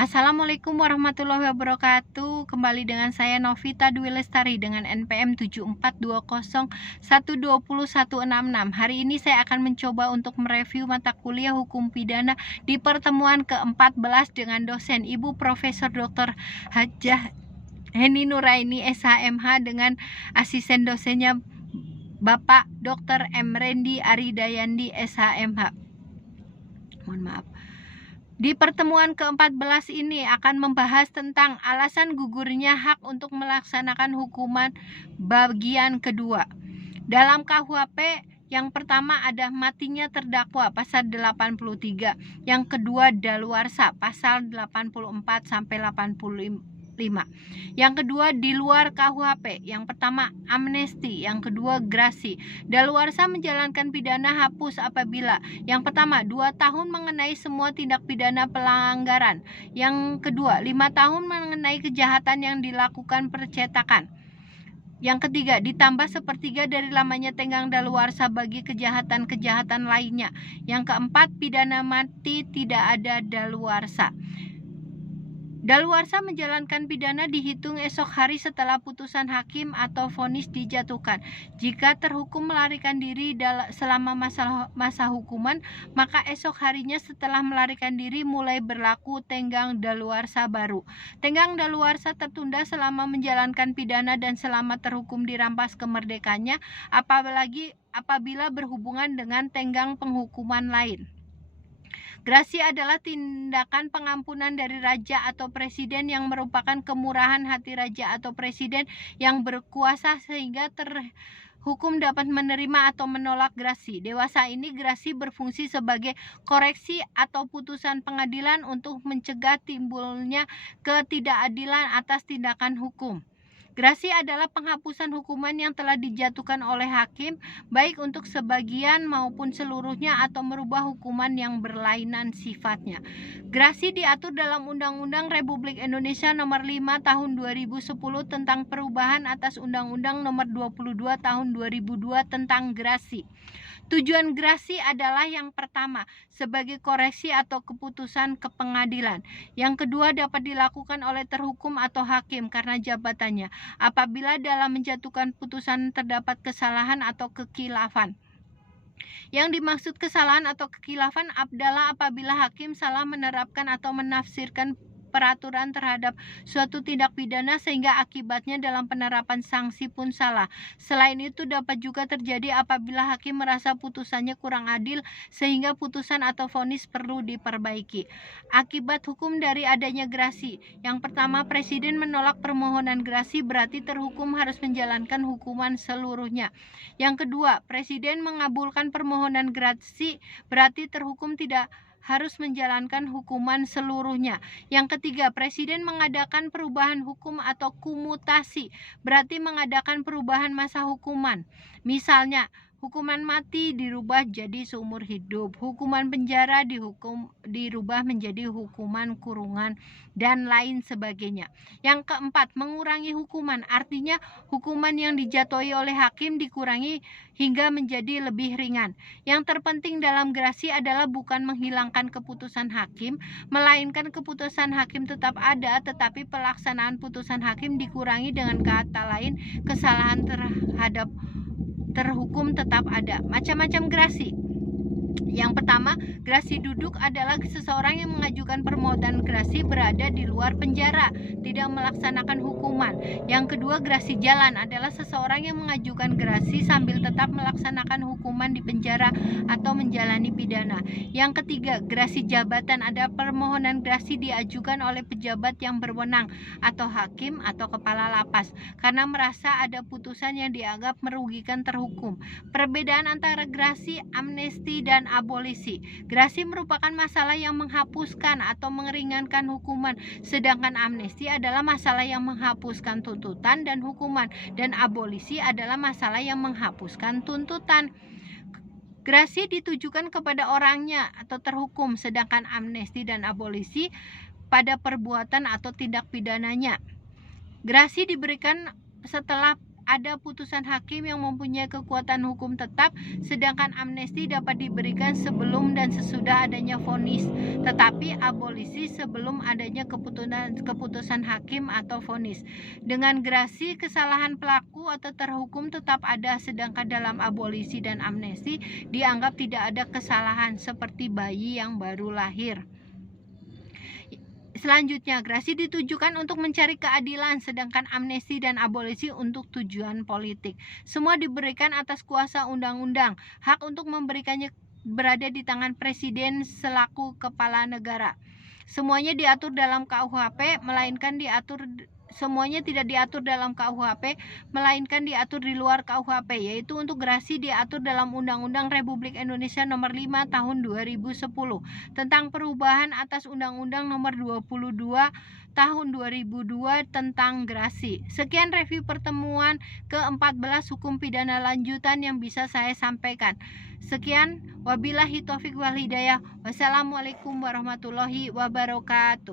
Assalamualaikum warahmatullahi wabarakatuh. Kembali dengan saya Novita Dwi Lestari dengan NPM 7420120166. Hari ini saya akan mencoba untuk mereview mata kuliah Hukum Pidana di pertemuan ke-14 dengan dosen Ibu Profesor Dr. Hajah Heni Nuraini SHMH dengan asisten dosennya Bapak Dr. M. Rendi Aridayandi SHMH. Mohon maaf. Di pertemuan ke-14 ini akan membahas tentang alasan gugurnya hak untuk melaksanakan hukuman bagian kedua. Dalam KUHP yang pertama ada matinya terdakwa pasal 83, yang kedua daluarsa pasal 84 sampai 85. Yang kedua di luar KUHP, yang pertama amnesti, yang kedua grasi. Daluarsa menjalankan pidana hapus apabila yang pertama 2 tahun mengenai semua tindak pidana pelanggaran, yang kedua 5 tahun mengenai kejahatan yang dilakukan percetakan, yang ketiga ditambah sepertiga dari lamanya tenggang daluarsa bagi kejahatan-kejahatan lainnya, yang keempat pidana mati tidak ada daluarsa. Daluarsa menjalankan pidana dihitung esok hari setelah putusan hakim atau vonis dijatuhkan. Jika terhukum melarikan diri selama masa hukuman, maka esok harinya setelah melarikan diri mulai berlaku tenggang daluarsa baru. Tenggang daluarsa tertunda selama menjalankan pidana dan selama terhukum dirampas kemerdekaannya, apalagi apabila berhubungan dengan tenggang penghukuman lain. Grasi adalah tindakan pengampunan dari raja atau presiden yang merupakan kemurahan hati raja atau presiden yang berkuasa sehingga terhukum dapat menerima atau menolak grasi. Dewasa ini grasi berfungsi sebagai koreksi atau putusan pengadilan untuk mencegah timbulnya ketidakadilan atas tindakan hukum. Grasi adalah penghapusan hukuman yang telah dijatuhkan oleh hakim, baik untuk sebagian maupun seluruhnya atau merubah hukuman yang berlainan sifatnya. Grasi diatur dalam Undang-Undang Republik Indonesia Nomor 5 Tahun 2010 tentang perubahan atas Undang-Undang Nomor 22 Tahun 2002 tentang grasi. Tujuan grasi adalah yang pertama, sebagai koreksi atau keputusan ke pengadilan. Yang kedua, dapat dilakukan oleh terhukum atau hakim karena jabatannya, apabila dalam menjatuhkan putusan terdapat kesalahan atau kekilafan. Yang dimaksud kesalahan atau kekilafan adalah apabila hakim salah menerapkan atau menafsirkan peraturan terhadap suatu tindak pidana sehingga akibatnya dalam penerapan sanksi pun salah. Selain itu dapat juga terjadi apabila hakim merasa putusannya kurang adil sehingga putusan atau vonis perlu diperbaiki. Akibat hukum dari adanya grasi. Yang pertama, presiden menolak permohonan grasi berarti terhukum harus menjalankan hukuman seluruhnya. Yang kedua, presiden mengabulkan permohonan grasi berarti terhukum tidak harus menjalankan hukuman seluruhnya. Yang ketiga, presiden mengadakan perubahan hukum atau kumutasi, berarti mengadakan perubahan masa hukuman. Misalnya, hukuman mati dirubah jadi seumur hidup, hukuman penjara dirubah menjadi hukuman kurungan, dan lain sebagainya. Yang keempat, mengurangi hukuman, artinya hukuman yang dijatuhi oleh hakim dikurangi hingga menjadi lebih ringan. Yang terpenting dalam grasi adalah bukan menghilangkan keputusan hakim, melainkan keputusan hakim tetap ada, tetapi pelaksanaan putusan hakim dikurangi, dengan kata lain kesalahan terhadap terhukum tetap ada. Macam-macam grasi. Yang pertama, grasi duduk adalah seseorang yang mengajukan permohonan grasi berada di luar penjara, tidak melaksanakan hukuman. Yang kedua, grasi jalan adalah seseorang yang mengajukan grasi sambil tetap melaksanakan hukuman di penjara atau menjalani pidana. Yang ketiga, grasi jabatan ada permohonan grasi diajukan oleh pejabat yang berwenang atau hakim atau kepala lapas karena merasa ada putusan yang dianggap merugikan terhukum. Perbedaan antara grasi, amnesti, dan abolisi. Grasi merupakan masalah yang menghapuskan atau meringankan hukuman, sedangkan amnesti adalah masalah yang menghapuskan tuntutan dan hukuman, dan abolisi adalah masalah yang menghapuskan tuntutan. Grasi ditujukan kepada orangnya atau terhukum, sedangkan amnesti dan abolisi pada perbuatan atau tindak pidananya. Grasi diberikan setelah ada putusan hakim yang mempunyai kekuatan hukum tetap, sedangkan amnesti dapat diberikan sebelum dan sesudah adanya vonis, tetapi abolisi sebelum adanya keputusan hakim atau vonis. Dengan grasi, kesalahan pelaku atau terhukum tetap ada, sedangkan dalam abolisi dan amnesti dianggap tidak ada kesalahan, seperti bayi yang baru lahir. Selanjutnya, grasi ditujukan untuk mencari keadilan, sedangkan amnesti dan abolisi untuk tujuan politik. Semua diberikan atas kuasa undang-undang. Hak untuk memberikannya berada di tangan presiden selaku kepala negara. Semuanya diatur dalam KUHP, semuanya tidak diatur dalam KUHP, melainkan diatur di luar KUHP, yaitu untuk grasi diatur dalam Undang-Undang Republik Indonesia Nomor 5 Tahun 2010 tentang perubahan atas Undang-Undang Nomor 22 Tahun 2002 tentang grasi. Sekian review pertemuan ke-14 hukum pidana lanjutan yang bisa saya sampaikan. Sekian, wabillahi taufik wal hidayah. Wassalamualaikum warahmatullahi wabarakatuh.